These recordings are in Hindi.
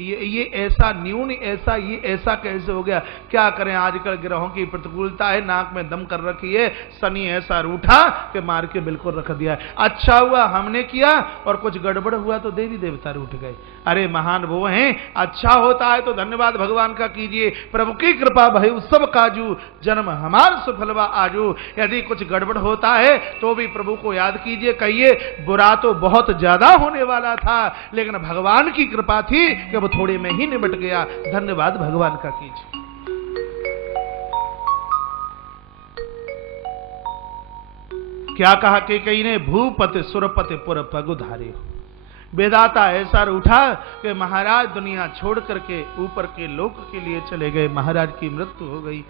ये ऐसा न्यून, ऐसा ये ऐसा कैसे हो गया? क्या करें, आजकल ग्रहों की प्रतिकूलता है, नाक में दम कर रखी है, शनि ऐसा रूठा कि मार के बिल्कुल रख दिया। अच्छा हुआ हमने किया और कुछ गड़बड़ हुआ तो देवी देवता रूठ गए। अरे महान वो हैं, अच्छा होता है तो धन्यवाद भगवान का कीजिए, प्रभु की कृपा भई सब काजू, जन्म हमार सुफलवा आजू। यदि कुछ गड़बड़ होता है तो भी प्रभु को याद कीजिए, कहिए बुरा तो बहुत ज्यादा होने वाला था, लेकिन भगवान की कृपा थी कि वो थोड़े में ही निबट गया। धन्यवाद भगवान का कीजिए। क्या कहा कि कई ने, भूपति सुरपति पुर पगुधारे हो। वेदाता ऐसा रूठा कि महाराज दुनिया छोड़ करके ऊपर के लोक के लिए चले गए, महाराज की मृत्यु हो गई।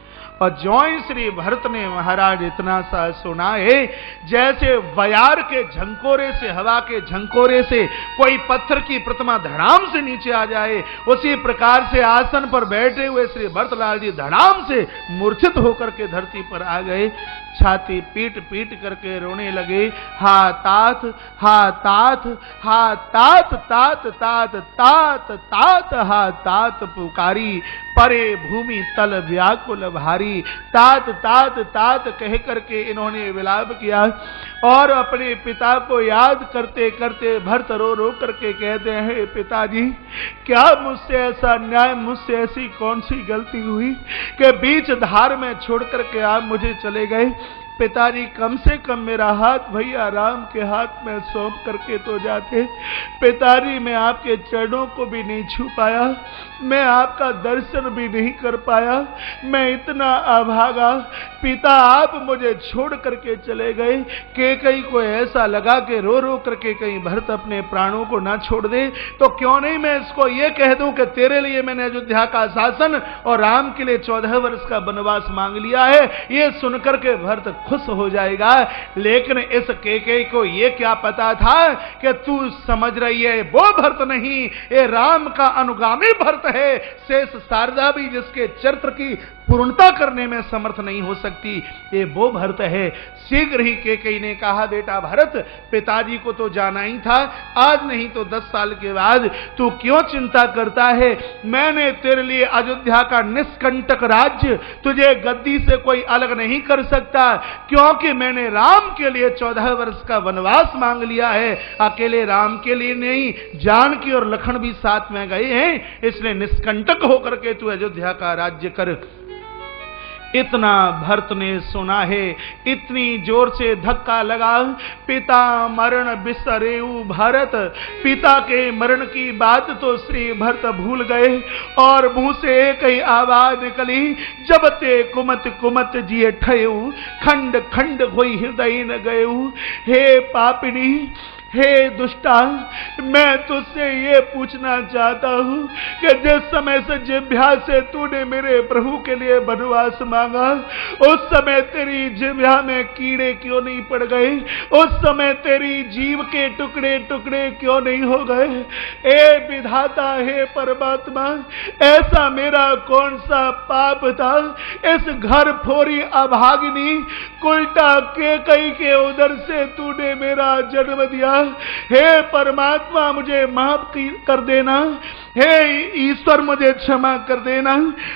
और ज्यों श्री भरत ने महाराज इतना सा सुना है, जैसे बयार के झंकोरे से, हवा के झंकोरे से कोई पत्थर की प्रतिमा धड़ाम से नीचे आ जाए, उसी प्रकार से आसन पर बैठे हुए श्री भरतलाल जी धड़ाम से मूर्छित होकर के धरती पर आ गए। छाती पीट पीट करके रोने लगे, हा तात हा तात हा तात तात तात तात तात हा तात पुकारी, परे भूमि तल व्याकुल भारी। तात तात तात कह करके इन्होंने विलाप किया और अपने पिता को याद करते करते भरत रो रो करके कहते हैं, पिताजी क्या मुझसे ऐसा अन्याय, मुझसे ऐसी कौन सी गलती हुई कि बीच धार में छोड़ करके आप मुझे चले गए? पिताजी कम से कम मेरा हाथ भैया राम के हाथ में सौंप करके तो जाते। पिताजी मैं आपके चरणों को भी नहीं छू पाया, मैं आपका दर्शन भी नहीं कर पाया, मैं इतना अभागा। पिता आप मुझे छोड़ करके चले गए। कैकेयी को ऐसा लगा कि रो रो करके कहीं भरत अपने प्राणों को ना छोड़ दे, तो क्यों नहीं मैं इसको ये कह दूं कि तेरे लिए मैंने अयोध्या का शासन और राम के लिए 14 वर्ष का वनवास मांग लिया है। ये सुनकर के भरत खुश हो जाएगा। लेकिन इस कैकेयी को ये क्या पता था कि तू समझ रही है वो भरत नहीं, ये राम का अनुगामी भरत है। शेष शारदा भी जिसके चरित्र की पूर्णता करने में समर्थ नहीं हो सकती, ये वो भरत है। शीघ्र ही कैकेयी ने कहा, बेटा भरत पिताजी को तो जाना ही था, आज नहीं तो 10 साल के बाद। तू क्यों चिंता करता है? मैंने तेरे लिए अयोध्या का निष्कंटक राज्य, तुझे गद्दी से कोई अलग नहीं कर सकता, क्योंकि मैंने राम के लिए 14 वर्ष का वनवास मांग लिया है। अकेले राम के लिए नहीं, जानकी और लखन भी साथ में गए हैं, इसलिए निष्कंटक होकर के तू अयोध्या का राज्य कर। इतना भरत ने सुना है, इतनी जोर से धक्का लगा। पिता मरण बिसरेऊ भरत, पिता के मरण की बात तो श्री भरत भूल गए और मुंह से एक ही आवाज निकली, जब ते कुमत कुमत जिए ठयऊ, खंड खंड होई हृदय न गयऊ। हे पापिनी, हे दुष्टा, मैं तुझसे ये पूछना चाहता हूं कि जिस समय से जिह्वा से तूने मेरे प्रभु के लिए वनवास मांगा, उस समय तेरी जिह्वा में कीड़े क्यों नहीं पड़ गए? उस समय तेरी जीव के टुकड़े टुकड़े क्यों नहीं हो गए? ए विधाता, हे परमात्मा, ऐसा मेरा कौन सा पाप था? इस घर फोरी अभागिनी कुलटा कैकेयी के उदर से तूने मेरा जन्म दिया। हे परमात्मा मुझे माफ कर देना, हे ईश्वर मुझे क्षमा कर देना।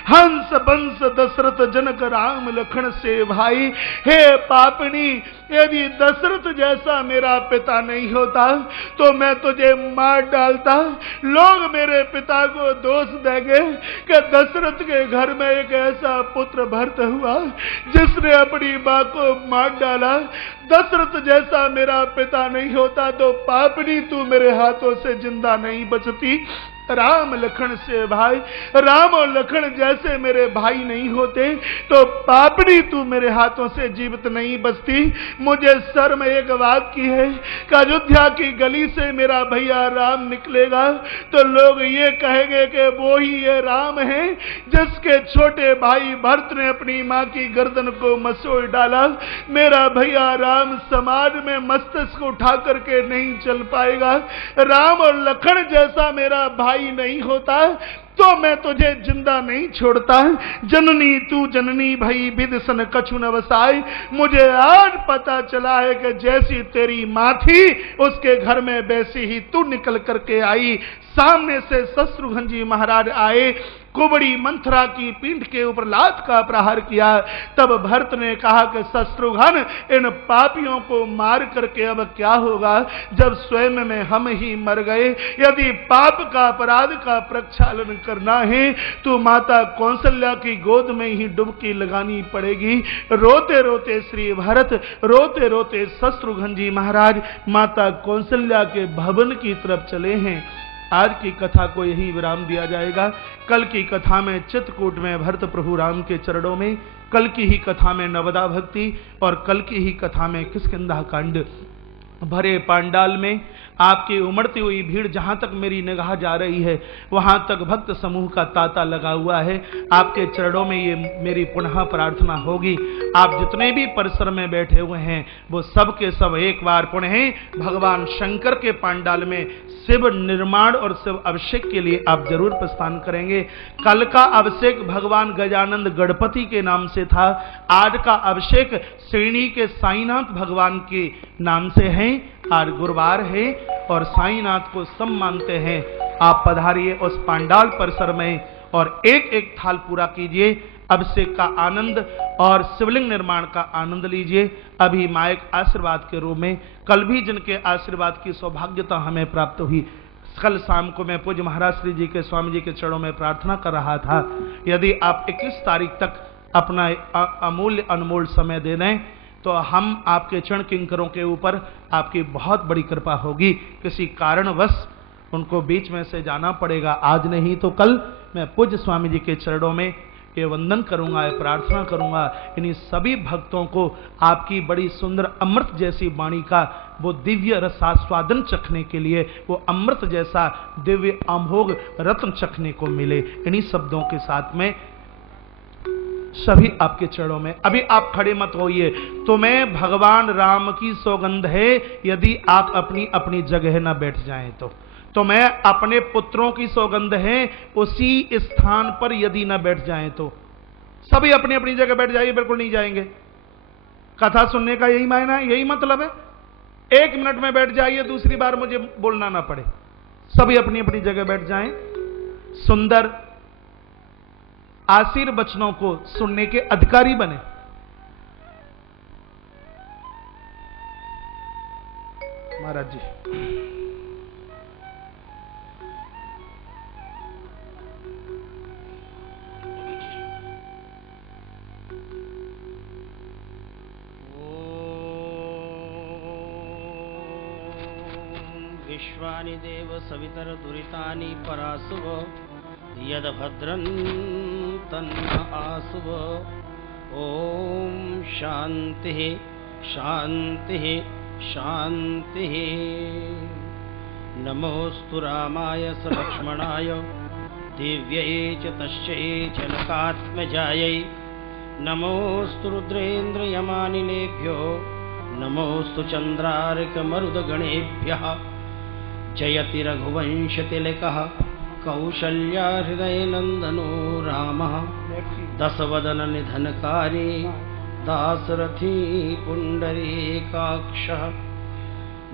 हंस बंस दशरथ जनक राम लखन से भाई, हे पापनी, यदि दशरथ जैसा मेरा पिता नहीं होता तो मैं तुझे मार डालता। लोग मेरे पिता को दोष देंगे कि दशरथ के घर में एक ऐसा पुत्र भरत हुआ जिसने अपनी मां को मार डाला। दशरथ जैसा मेरा पिता नहीं होता तो पापनी तू मेरे हाथों से जिंदा नहीं बचती। राम लखन से भाई, राम और लखन जैसे मेरे भाई नहीं होते तो पापड़ी तू मेरे हाथों से जीवित नहीं बचती। मुझे शर्म एक बात की है कि अयोध्या की गली से मेरा भैया राम निकलेगा तो लोग ये कहेंगे कि वो ही ये राम है जिसके छोटे भाई भरत ने अपनी मां की गर्दन को मसोड़ डाला। मेरा भैया राम समाज में मस्तक उठा करके नहीं चल पाएगा। राम और लखन जैसा मेरा भाई नहीं होता तो मैं तुझे जिंदा नहीं छोड़ता। जननी तू जननी भई विद सन कछु न वसाई। मुझे आज पता चला है कि जैसी तेरी माँ थी उसके घर में वैसी ही तू निकल करके आई। सामने से शत्रुघ्न जी महाराज आए, कुबड़ी मंथरा की पीठ के ऊपर लात का प्रहार किया। तब भरत ने कहा कि शत्रुघ्न, इन पापियों को मार करके अब क्या होगा, जब स्वयं में हम ही मर गए। यदि पाप का अपराध का प्रक्षालन करना है तो माता कौशल्या की गोद में ही डुबकी लगानी पड़ेगी। रोते रोते श्री भरत, रोते रोते शत्रुघ्न जी महाराज माता कौशल्या के भवन की तरफ चले हैं। आज की कथा को यही विराम दिया जाएगा। कल की कथा में चित्रकूट में भरत प्रभु राम के चरणों में, कल की ही कथा में नवदा भक्ति और कल की ही कथा में किष्किंधा कांड। भरे पांडाल में आपकी उमड़ती हुई भीड़, जहां तक मेरी निगाह जा रही है वहां तक भक्त समूह का तांता लगा हुआ है। आपके चरणों में ये मेरी पुनः प्रार्थना होगी। आप जितने भी परिसर में बैठे हुए हैं वो सब के सब एक बार पुनः भगवान शंकर के पांडाल में शिव निर्माण और शिव अभिषेक के लिए आप जरूर प्रस्थान करेंगे। कल का अभिषेक भगवान गजानंद गणपति के नाम से था, आज का अभिषेक श्रेणी के साईनाथ भगवान के नाम से है। आज गुरुवार है और साईनाथ को सब मानते हैं। आप पधारिए उस पांडाल परिसर में और एक एक थाल पूरा कीजिए, अभिषेक का आनंद और शिवलिंग निर्माण का आनंद लीजिए। अभी मायक आशीर्वाद के रूप में, कल भी जिनके आशीर्वाद की सौभाग्यता हमें प्राप्त हुई, कल शाम को मैं पूज्य महाराज श्री जी के स्वामी जी के चरणों में प्रार्थना कर रहा था, यदि आप 21 तारीख तक अपना अमूल्य अनमोल समय दे दें तो हम आपके चरण किंकरों के ऊपर आपकी बहुत बड़ी कृपा होगी। किसी कारणवश उनको बीच में से जाना पड़ेगा, आज नहीं तो कल मैं पूज्य स्वामी जी के चरणों में ये वंदन करूंगा, ये प्रार्थना करूंगा। इन्हीं सभी भक्तों को आपकी बड़ी सुंदर अमृत जैसी वाणी का वो दिव्य रसास्वादन चखने के लिए, वो अमृत जैसा दिव्य अमोघ रत्न चखने को मिले। इन्हीं शब्दों के साथ में सभी आपके चरणों में, अभी आप खड़े मत होइए। तुम्हें भगवान राम की सौगंध है, यदि आप अपनी अपनी जगह न बैठ जाएं तो मैं अपने पुत्रों की सौगंध है, उसी स्थान पर यदि न बैठ जाएं तो सभी अपनी अपनी जगह बैठ जाइए। बिल्कुल नहीं जाएंगे। कथा सुनने का यही मायना है, यही मतलब है। 1 मिनट में बैठ जाइए, दूसरी बार मुझे बोलना ना पड़े। सभी अपनी अपनी जगह बैठ जाएं। सुंदर आशीर्वचनों को सुनने के अधिकारी बने। महाराज जी, विश्वानि देव सवितर दुरितानि परासुव यद भद्रं तन्न आसुव। ओम शांति शांति शांति। नमोस्तु रामाय स लक्ष्मणाय दिव्यै च तस्यै जनकात्मजायै। नमोस्तु रुद्रेन्द्र यमानिलेभ्यो नमोस्तु चंद्रार्कमरुदगणेभ्यः। जयति रघुवंशतिलकः कौशल्या हृदयनन्दनो रामः। दशवदन निधनकारी दासरथी पुण्डरीकाक्षः।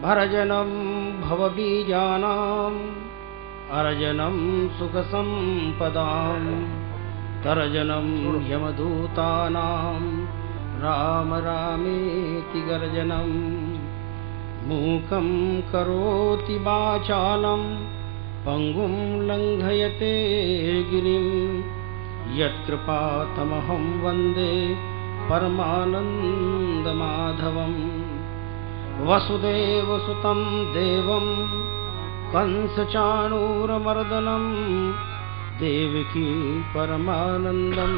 भरजनं भवबीजानाम् अर्जनं सुखसम्पदाम्। तर्जनं यमदूतानां राम रामेति गर्जनम्। मूकं करोति वाचालं पंगुं लंघयते गिरिं। यत्कृपातमहं वन्दे परमानन्दमाधवम्। वसुदेवसुतं देवं कंसचाणूरमर्दनं। देवकी परमानन्दं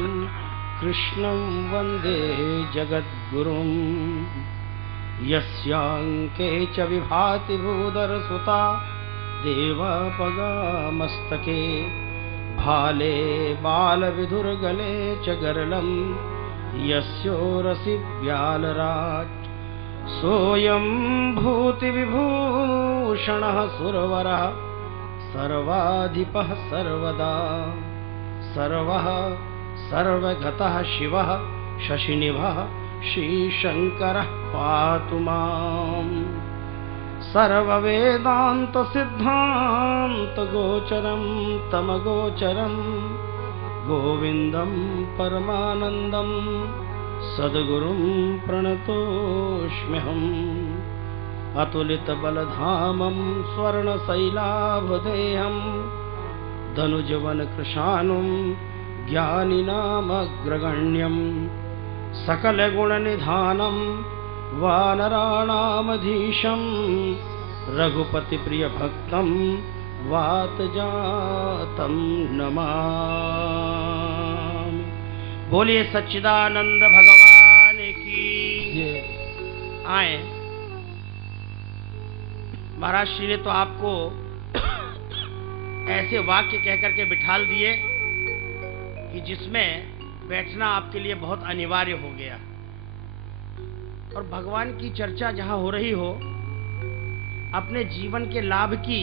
कृष्णं वन्दे जगद्गुरुम्। यस्याङ्के च विभाति भूधरसुता देवापगामस्तके। भाले बालविधुर्गले च गरलं यस्योरसि व्यालराट्। सोऽयं भूतिविभूषणः सुरवरः सर्वाधिपः सर्वदा सर्वः सर्वगतः शिवः शशिनिभः श्रीशङ्करः पातु माम्। सर्ववेदान्तसिद्धान्तगोचरं तमगोचरं गोविन्दं परमानन्दं सद्गुरुं प्रणतोऽस्म्यहम्। अतुलितबलधामं स्वर्णशैलाभदेहं धनुजवनकृशानुं ज्ञानिनामग्रगण्यं सकलगुणनिधानं वानराणामधीशं रघुपतिप्रियभक्तं वातजातं नमामि। बोलिए सच्चिदानंद भगवान की। आए महाराज श्री ने तो आपको ऐसे वाक्य कहकर के बिठाल दिए कि जिसमें बैठना आपके लिए बहुत अनिवार्य हो गया। और भगवान की चर्चा जहां हो रही हो, अपने जीवन के लाभ की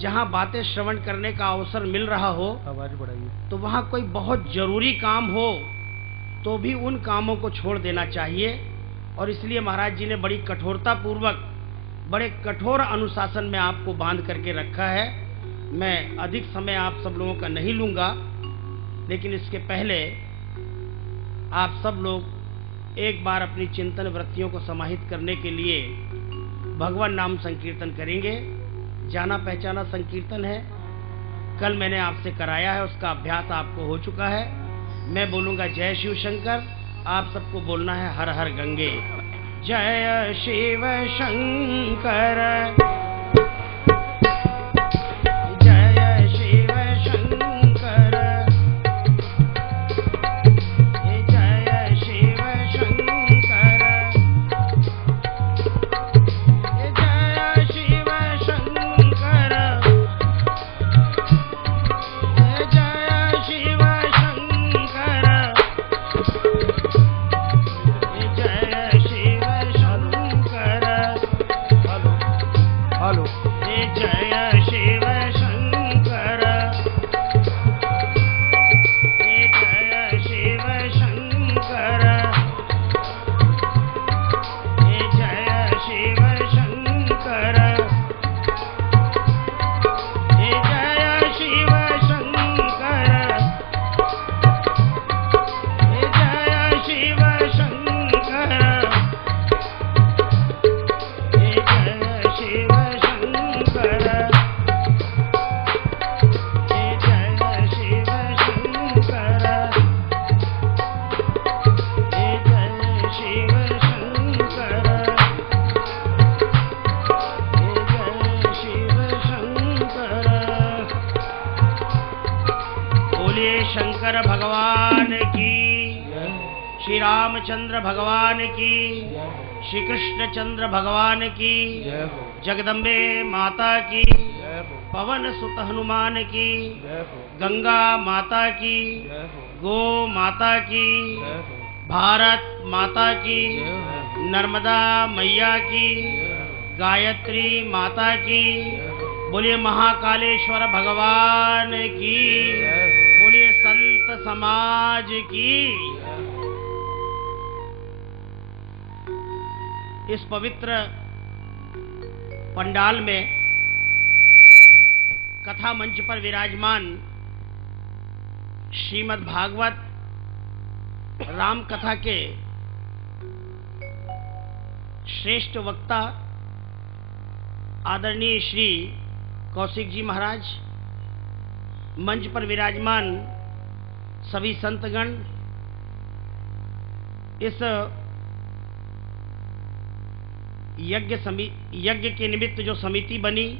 जहां बातें श्रवण करने का अवसर मिल रहा हो, आवाज बढ़ाइए, तो वहां कोई बहुत जरूरी काम हो तो भी उन कामों को छोड़ देना चाहिए। और इसलिए महाराज जी ने बड़ी कठोरता पूर्वक, बड़े कठोर अनुशासन में आपको बांध करके रखा है। मैं अधिक समय आप सब लोगों का नहीं लूंगा, लेकिन इसके पहले आप सब लोग एक बार अपनी चिंतन वृत्तियों को समाहित करने के लिए भगवान नाम संकीर्तन करेंगे। जाना पहचाना संकीर्तन है, कल मैंने आपसे कराया है, उसका अभ्यास आपको हो चुका है। मैं बोलूंगा जय शिव शंकर, आप सबको बोलना है हर हर गंगे। जय शिव शंकर जय शिव शंकर जय शिव शंकर जय शिव शंकर जय शिव शंकर जय शिव शंकर। हेलो जय शिव शंकर जय शिव शंकर जय शिव शंकर जय शिव शंकर जय शिव शंकर जय शिव शंकर जय शिव शंकर जय शिव शंकर जय शिव शंकर। बोलिए शंकर भगवान की, श्री रामचंद्र भगवान की, श्री कृष्णचंद्र भगवान की, जगदम्बे माता की, पवन सुत हनुमान की, गंगा माता की, गो माता की, भारत माता की, नर्मदा मैया की, गायत्री माता की। बोलिए महाकालेश्वर भगवान की, बोलिए संत समाज की। इस पवित्र पंडाल में कथा मंच पर विराजमान श्रीमद् भागवत राम कथा के श्रेष्ठ वक्ता आदरणीय श्री कौशिक जी महाराज, मंच पर विराजमान सभी संतगण, इस यज्ञ के निमित्त जो समिति बनी,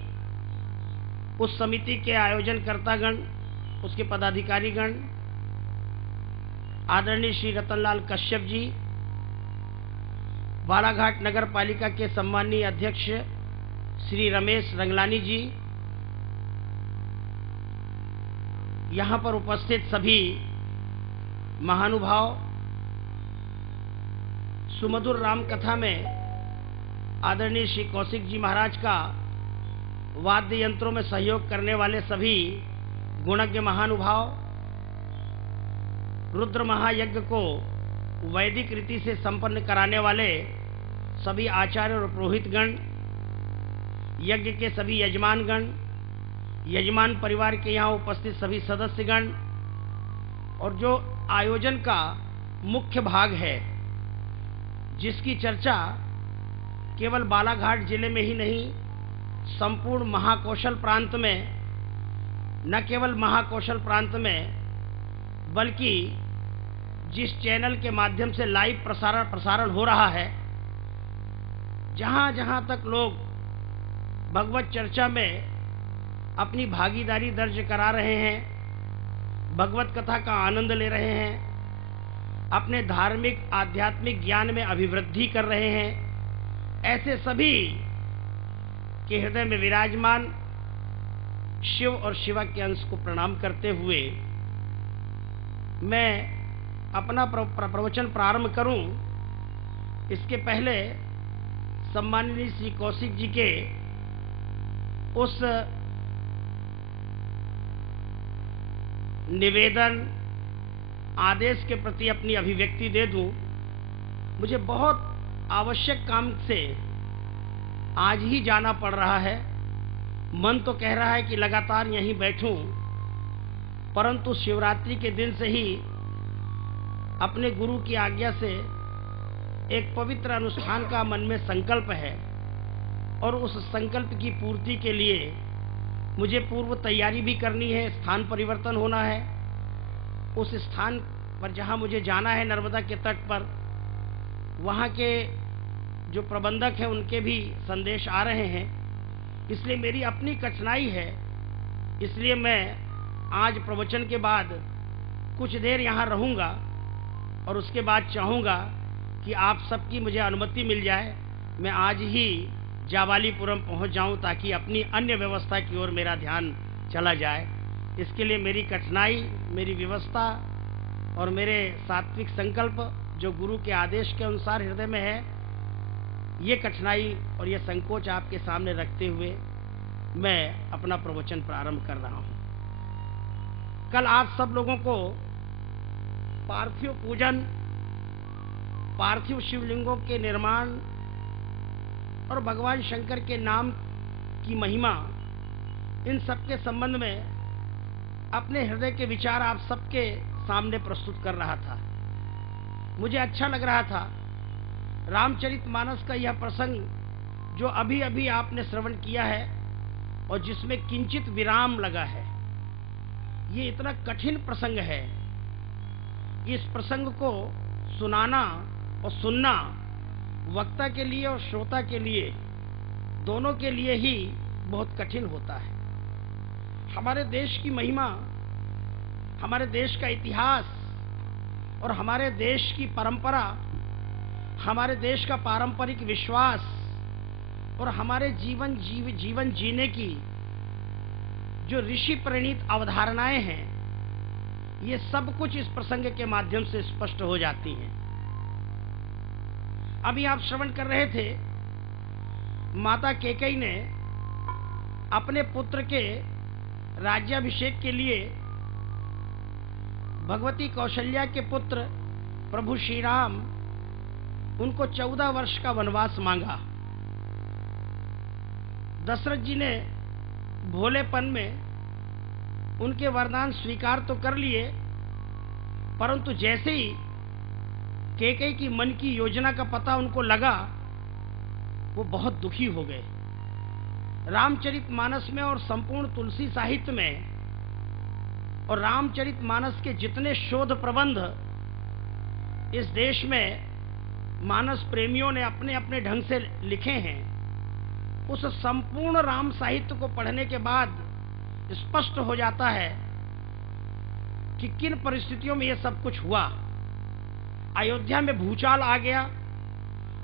उस समिति के आयोजनकर्तागण, उसके पदाधिकारीगण, आदरणीय श्री रतनलाल कश्यप जी, बालाघाट नगर पालिका के सम्मानीय अध्यक्ष श्री रमेश रंगलानी जी, यहाँ पर उपस्थित सभी महानुभाव, सुमधुर राम कथा में आदरणीय श्री कौशिक जी महाराज का वाद्य यंत्रों में सहयोग करने वाले सभी गुणज्ञ महानुभाव, रुद्र महायज्ञ को वैदिक रीति से संपन्न कराने वाले सभी आचार्य और पुरोहितगण, यज्ञ के सभी यजमानगण, यजमान परिवार के यहाँ उपस्थित सभी सदस्यगण, और जो आयोजन का मुख्य भाग है, जिसकी चर्चा केवल बालाघाट जिले में ही नहीं, संपूर्ण महाकौशल प्रांत में, न केवल महाकौशल प्रांत में, बल्कि जिस चैनल के माध्यम से लाइव प्रसारण हो रहा है, जहाँ जहाँ तक लोग भगवत चर्चा में अपनी भागीदारी दर्ज करा रहे हैं, भगवत कथा का आनंद ले रहे हैं, अपने धार्मिक आध्यात्मिक ज्ञान में अभिवृद्धि कर रहे हैं, ऐसे सभी के हृदय में विराजमान शिव और शिवा के अंश को प्रणाम करते हुए मैं अपना प्रवचन प्रारंभ करूं, इसके पहले सम्माननीय श्री कौशिक जी के उस निवेदन आदेश के प्रति अपनी अभिव्यक्ति दे दूं। मुझे बहुत आवश्यक काम से आज ही जाना पड़ रहा है। मन तो कह रहा है कि लगातार यहीं बैठूं, परंतु शिवरात्रि के दिन से ही अपने गुरु की आज्ञा से एक पवित्र अनुष्ठान का मन में संकल्प है, और उस संकल्प की पूर्ति के लिए मुझे पूर्व तैयारी भी करनी है। स्थान परिवर्तन होना है। उस स्थान पर जहां मुझे जाना है, नर्मदा के तट पर, वहां के जो प्रबंधक हैं उनके भी संदेश आ रहे हैं, इसलिए मेरी अपनी कठिनाई है। इसलिए मैं आज प्रवचन के बाद कुछ देर यहाँ रहूँगा और उसके बाद चाहूँगा कि आप सबकी मुझे अनुमति मिल जाए, मैं आज ही जावालीपुरम पहुँच जाऊँ, ताकि अपनी अन्य व्यवस्था की ओर मेरा ध्यान चला जाए। इसके लिए मेरी कठिनाई, मेरी व्यवस्था और मेरे सात्विक संकल्प जो गुरु के आदेश के अनुसार हृदय में है, ये कठिनाई और ये संकोच आपके सामने रखते हुए मैं अपना प्रवचन प्रारंभ कर रहा हूँ। कल आप सब लोगों को पार्थिव पूजन, पार्थिव शिवलिंगों के निर्माण और भगवान शंकर के नाम की महिमा, इन सब के संबंध में अपने हृदय के विचार आप सबके सामने प्रस्तुत कर रहा था। मुझे अच्छा लग रहा था। रामचरितमानस का यह प्रसंग जो अभी अभी आपने श्रवण किया है और जिसमें किंचित विराम लगा है, ये इतना कठिन प्रसंग है। इस प्रसंग को सुनाना और सुनना वक्ता के लिए और श्रोता के लिए, दोनों के लिए ही बहुत कठिन होता है। हमारे देश की महिमा, हमारे देश का इतिहास और हमारे देश की परंपरा, हमारे देश का पारंपरिक विश्वास और हमारे जीवन जीने की जो ऋषि प्रणीत अवधारणाएं हैं, ये सब कुछ इस प्रसंग के माध्यम से स्पष्ट हो जाती हैं। अभी आप श्रवण कर रहे थे, माता कैकेयी ने अपने पुत्र के राज्याभिषेक के लिए भगवती कौशल्या के पुत्र प्रभु श्री राम, उनको 14 वर्ष का वनवास मांगा। दशरथ जी ने भोलेपन में उनके वरदान स्वीकार तो कर लिए, परंतु जैसे ही कैकेयी की मन की योजना का पता उनको लगा, वो बहुत दुखी हो गए। रामचरितमानस में और संपूर्ण तुलसी साहित्य में और रामचरितमानस के जितने शोध प्रबंध इस देश में मानस प्रेमियों ने अपने अपने ढंग से लिखे हैं, उस संपूर्ण राम साहित्य को पढ़ने के बाद स्पष्ट हो जाता है कि किन परिस्थितियों में यह सब कुछ हुआ। अयोध्या में भूचाल आ गया।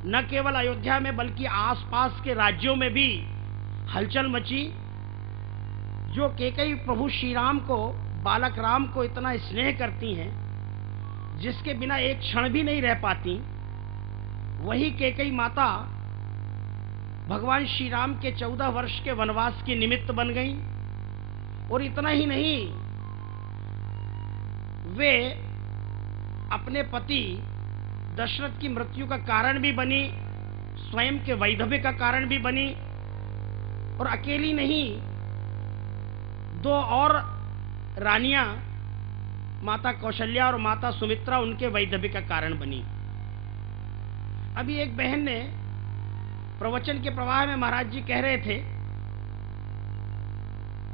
न केवल अयोध्या में बल्कि आसपास के राज्यों में भी हलचल मची। जो कैकेयी प्रभु श्री राम को, बालक राम को इतना स्नेह करती हैं, जिसके बिना एक क्षण भी नहीं रह पाती, वही कैकेयी माता भगवान श्री राम के 14 वर्ष के वनवास के निमित्त बन गई। और इतना ही नहीं, वे अपने पति दशरथ की मृत्यु का कारण भी बनी, स्वयं के वैधव्य का कारण भी बनी, और अकेली नहीं, 2 और रानियां, माता कौशल्या और माता सुमित्रा, उनके वैधव्य का कारण बनी। अभी एक बहन ने प्रवचन के प्रवाह में महाराज जी कह रहे थे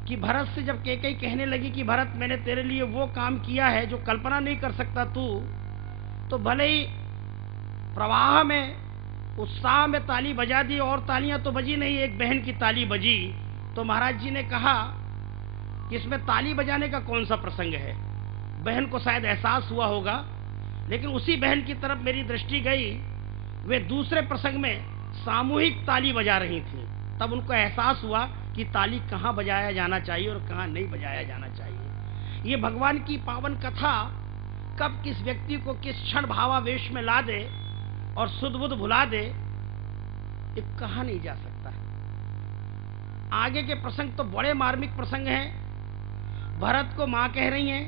कि भरत से जब कैकेयी कहने लगी कि भरत, मैंने तेरे लिए वो काम किया है जो कल्पना नहीं कर सकता तू, तो भले ही प्रवाह में, उत्साह में ताली बजा दी, और तालियां तो बजी नहीं, एक बहन की ताली बजी। तो महाराज जी ने कहा कि इसमें ताली बजाने का कौन सा प्रसंग है। बहन को शायद एहसास हुआ होगा, लेकिन उसी बहन की तरफ मेरी दृष्टि गई, वे दूसरे प्रसंग में सामूहिक ताली बजा रही थी। तब उनको एहसास हुआ कि ताली कहाँ बजाया जाना चाहिए और कहाँ नहीं बजाया जाना चाहिए। ये भगवान की पावन कथा कब किस व्यक्ति को किस क्षण भावावेश में ला दे और सुध बुध भुला दे, ये कहा नहीं जा सकता। आगे के प्रसंग तो बड़े मार्मिक प्रसंग हैं। भरत को मां कह रही हैं,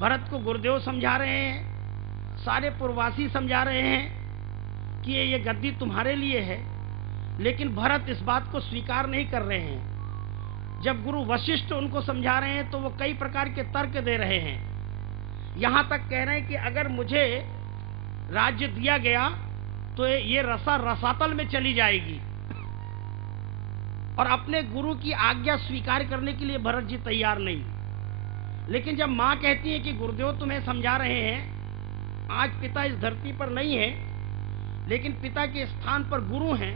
भरत को गुरुदेव समझा रहे हैं, सारे पूर्ववासी समझा रहे हैं कि ये गद्दी तुम्हारे लिए है। लेकिन भरत इस बात को स्वीकार नहीं कर रहे हैं। जब गुरु वशिष्ठ उनको समझा रहे हैं तो वो कई प्रकार के तर्क दे रहे हैं। यहां तक कह रहे हैं कि अगर मुझे राज्य दिया गया तो ये रसा रसातल में चली जाएगी, और अपने गुरु की आज्ञा स्वीकार करने के लिए भरत जी तैयार नहीं। लेकिन जब मां कहती है कि गुरुदेव तुम्हें समझा रहे हैं, आज पिता इस धरती पर नहीं है, लेकिन पिता के स्थान पर गुरु हैं,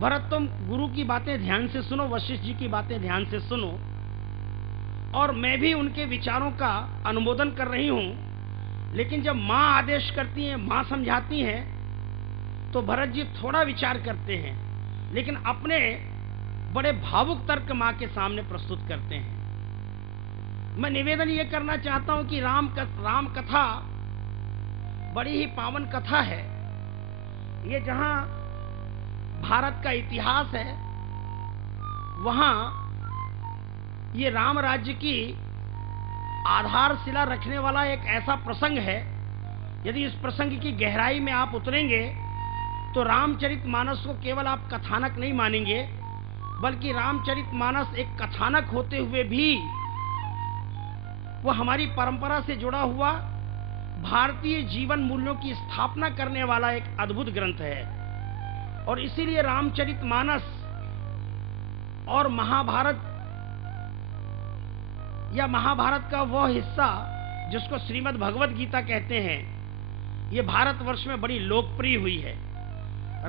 भरत तुम गुरु की बातें ध्यान से सुनो, वशिष्ठ जी की बातें ध्यान से सुनो, और मैं भी उनके विचारों का अनुमोदन कर रही हूं। लेकिन जब मां आदेश करती हैं, मां समझाती हैं, तो भरत जी थोड़ा विचार करते हैं, लेकिन अपने बड़े भावुक तर्क मां के सामने प्रस्तुत करते हैं। मैं निवेदन ये करना चाहता हूं कि राम कथा बड़ी ही पावन कथा है। ये जहां भारत का इतिहास है, वहां ये राम राज्य की आधारशिला रखने वाला एक ऐसा प्रसंग है। यदि इस प्रसंग की गहराई में आप उतरेंगे तो रामचरितमानस को केवल आप कथानक नहीं मानेंगे, बल्कि रामचरितमानस एक कथानक होते हुए भी वो हमारी परंपरा से जुड़ा हुआ भारतीय जीवन मूल्यों की स्थापना करने वाला एक अद्भुत ग्रंथ है। और इसीलिए रामचरितमानस और महाभारत, या महाभारत का वह हिस्सा जिसको श्रीमद् भगवद गीता कहते हैं, ये भारतवर्ष में बड़ी लोकप्रिय हुई है।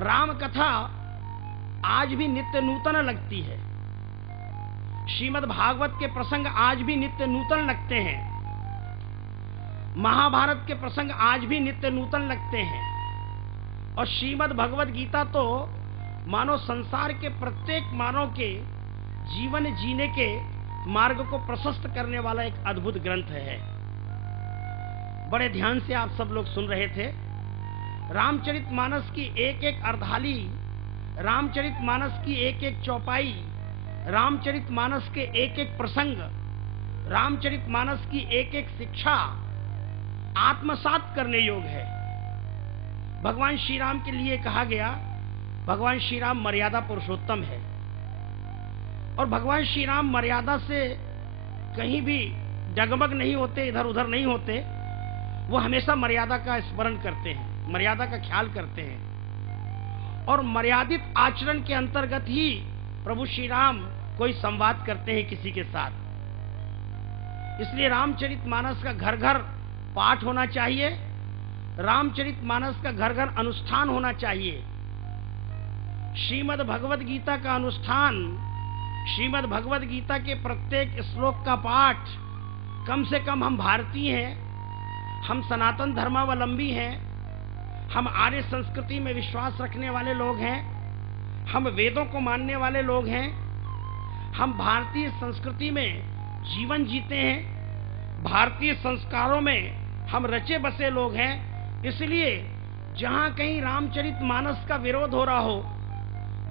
राम कथा आज भी नित्य नूतन लगती है। श्रीमद् भागवत के प्रसंग आज भी नित्य नूतन लगते हैं। महाभारत के प्रसंग आज भी नित्य नूतन लगते हैं। और श्रीमद् भगवद गीता तो मानव संसार के प्रत्येक मानव के जीवन जीने के मार्ग को प्रशस्त करने वाला एक अद्भुत ग्रंथ है। बड़े ध्यान से आप सब लोग सुन रहे थे। रामचरितमानस की एक एक अर्धाली, रामचरितमानस की एक एक चौपाई, रामचरितमानस के एक एक प्रसंग, रामचरितमानस की एक एक शिक्षा आत्मसात करने योग्य है। भगवान श्री राम के लिए कहा गया, भगवान श्री राम मर्यादा पुरुषोत्तम है, और भगवान श्री राम मर्यादा से कहीं भी डगमग नहीं होते, इधर उधर नहीं होते। वो हमेशा मर्यादा का स्मरण करते हैं, मर्यादा का ख्याल करते हैं, और मर्यादित आचरण के अंतर्गत ही प्रभु श्री राम कोई संवाद करते हैं किसी के साथ। इसलिए रामचरितमानस का घर घर पाठ होना चाहिए, रामचरितमानस का घर घर अनुष्ठान होना चाहिए। श्रीमद् भगवद गीता का अनुष्ठान, श्रीमद् भगवद गीता के प्रत्येक श्लोक का पाठ, कम से कम हम भारतीय हैं, हम सनातन धर्मावलंबी हैं, हम आर्य संस्कृति में विश्वास रखने वाले लोग हैं, हम वेदों को मानने वाले लोग हैं, हम भारतीय संस्कृति में जीवन जीते हैं, भारतीय संस्कारों में हम रचे बसे लोग हैं। इसलिए जहां कहीं रामचरितमानस का विरोध हो रहा हो,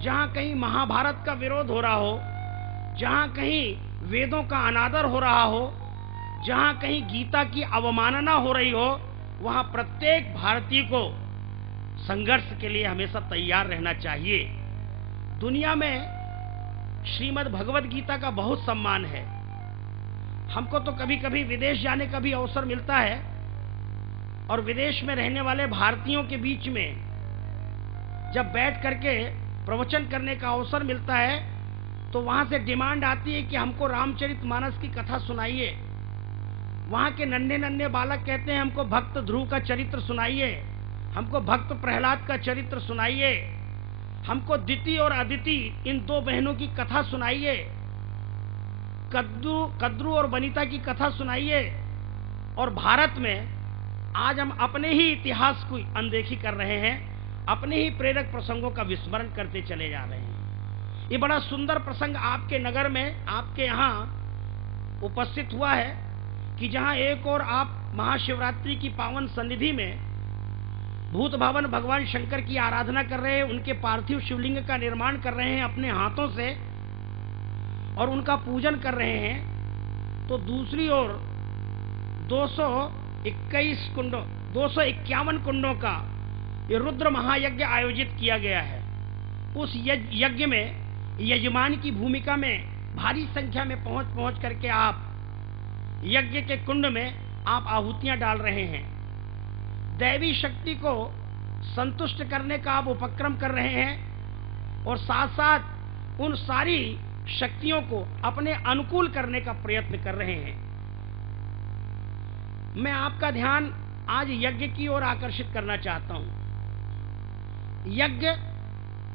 जहां कहीं महाभारत का विरोध हो रहा हो, जहां कहीं वेदों का अनादर हो रहा हो, जहां कहीं गीता की अवमानना हो रही हो, वहां प्रत्येक भारतीय को संघर्ष के लिए हमेशा तैयार रहना चाहिए। दुनिया में श्रीमद् भगवद गीता का बहुत सम्मान है। हमको तो कभी कभी विदेश जाने का भी अवसर मिलता है, और विदेश में रहने वाले भारतीयों के बीच में जब बैठ करके प्रवचन करने का अवसर मिलता है, तो वहां से डिमांड आती है कि हमको रामचरितमानस की कथा सुनाइए। वहां के नन्हे नन्हे बालक कहते हैं हमको भक्त ध्रुव का चरित्र सुनाइए, हमको भक्त प्रहलाद का चरित्र सुनाइए, हमको दिति और अदिति इन दो बहनों की कथा सुनाइए, कद्रू और वनिता की कथा सुनाइए। और भारत में आज हम अपने ही इतिहास की अनदेखी कर रहे हैं, अपने ही प्रेरक प्रसंगों का विस्मरण करते चले जा रहे हैं। ये बड़ा सुंदर प्रसंग आपके नगर में, आपके यहाँ उपस्थित हुआ है कि जहाँ एक और आप महाशिवरात्रि की पावन सन्निधि में भूत भवन भगवान शंकर की आराधना कर रहे हैं, उनके पार्थिव शिवलिंग का निर्माण कर रहे हैं अपने हाथों से और उनका पूजन कर रहे हैं, तो दूसरी ओर 251 कुंडों का ये रुद्र महायज्ञ आयोजित किया गया है। उस यज्ञ में यजमान की भूमिका में भारी संख्या में पहुंच करके आप यज्ञ के कुंड में आप आहुतियां डाल रहे हैं। दैवी शक्ति को संतुष्ट करने का आप उपक्रम कर रहे हैं और साथ साथ उन सारी शक्तियों को अपने अनुकूल करने का प्रयत्न कर रहे हैं। मैं आपका ध्यान आज यज्ञ की ओर आकर्षित करना चाहता हूं। यज्ञ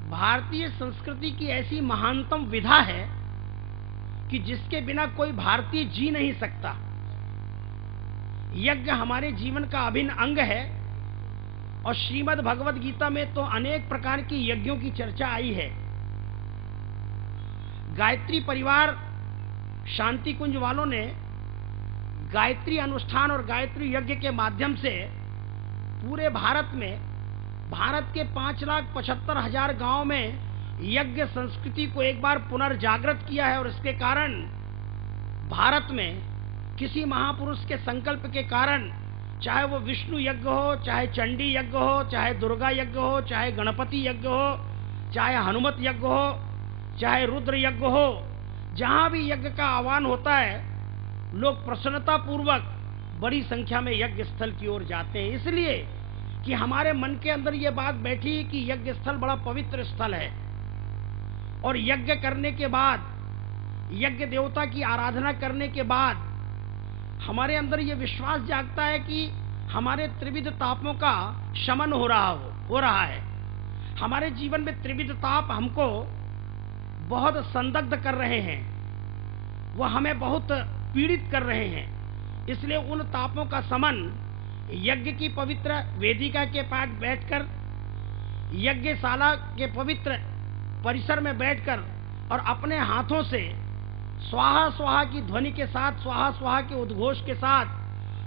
भारतीय संस्कृति की ऐसी महानतम विधा है कि जिसके बिना कोई भारतीय जी नहीं सकता। यज्ञ हमारे जीवन का अभिन्न अंग है और श्रीमद् भगवद गीता में तो अनेक प्रकार की यज्ञों की चर्चा आई है। गायत्री परिवार शांति कुंज वालों ने गायत्री अनुष्ठान और गायत्री यज्ञ के माध्यम से पूरे भारत में, भारत के 5,75,000 गांव में यज्ञ संस्कृति को एक बार पुनर्जागृत किया है। और इसके कारण भारत में किसी महापुरुष के संकल्प के कारण, चाहे वो विष्णु यज्ञ हो, चाहे चंडी यज्ञ हो, चाहे दुर्गा यज्ञ हो, चाहे गणपति यज्ञ हो, चाहे हनुमत यज्ञ हो, चाहे रुद्र यज्ञ हो, जहां भी यज्ञ का आह्वान होता है, लोग प्रसन्नता पूर्वक बड़ी संख्या में यज्ञ स्थल की ओर जाते हैं। इसलिए कि हमारे मन के अंदर ये बात बैठी कि यज्ञ स्थल बड़ा पवित्र स्थल है और यज्ञ करने के बाद, यज्ञ देवता की आराधना करने के बाद हमारे अंदर ये विश्वास जागता है कि हमारे त्रिविध तापों का शमन हो रहा है। हमारे जीवन में त्रिविध ताप हमको बहुत संदिग्ध कर रहे हैं, वह हमें बहुत पीड़ित कर रहे हैं। इसलिए उन तापों का शमन यज्ञ की पवित्र वेदिका के पास बैठकर, यज्ञशाला के पवित्र परिसर में बैठकर और अपने हाथों से स्वाहा स्वाहा की ध्वनि के साथ, स्वाहा स्वाहा के उद्घोष के साथ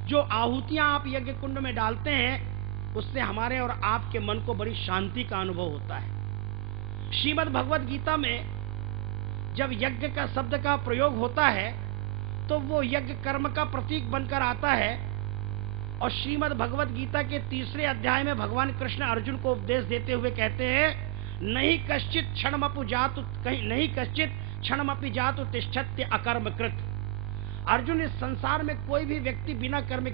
जो आहुतियां आप यज्ञ कुंड में डालते हैं, उससे हमारे और आपके मन को बड़ी शांति का अनुभव होता है। श्रीमद् भगवद गीता में जब यज्ञ का शब्द का प्रयोग होता है तो वो यज्ञ कर्म का प्रतीक बनकर आता है। और श्रीमद् भगवद गीता के 3 अध्याय में भगवान कृष्ण अर्जुन को उपदेश देते हुए कहते हैं, नहीं कश्चित क्षणमपि जातु तिष्ठत्य अकर्मकृत। अर्जुन, इस संसार में कोई भी व्यक्ति बिना कर्म